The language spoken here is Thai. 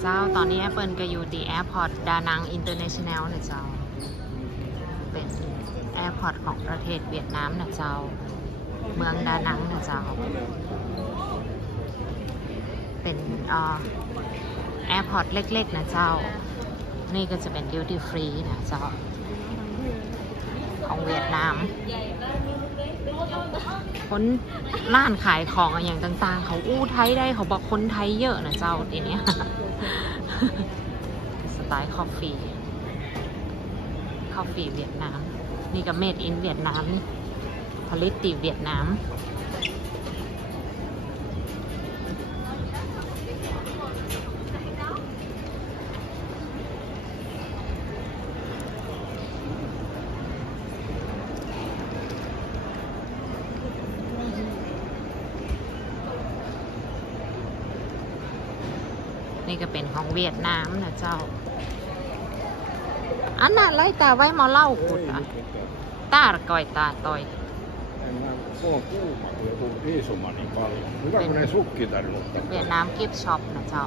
เจ้าตอนนี้แอปเปิลก็อยู่ที่แอร์พอร์ตดานังอินเตอร์เนชั่นแนลนะเจ้าเป็นแอร์พอร์ตของประเทศเวียดนามนะเจ้าเมืองดานังนะเจ้าเป็นแอร์พอร์ตเล็กๆนะเจ้านี่ก็จะเป็นดิวตี้ฟรีนะเจ้าของเวียดนามคนร้านขายของอย่างต่างๆเขาอู้ไทยได้เขาบอกคนไทยเยอะนะเจ้าทีเนี้ยสไตล์คอฟฟี่เวียดนามนี่ก็เมดอินเวียดนามผลิตที่เวียดนามนี่ก็เป็นของเวียดนามนะเจ้าอันนั้นไรตาไว้มาเล่ากุดอ่ะตาก่อยตาต่อยเวียดนามกิฟต์ช็อปนะเจ้า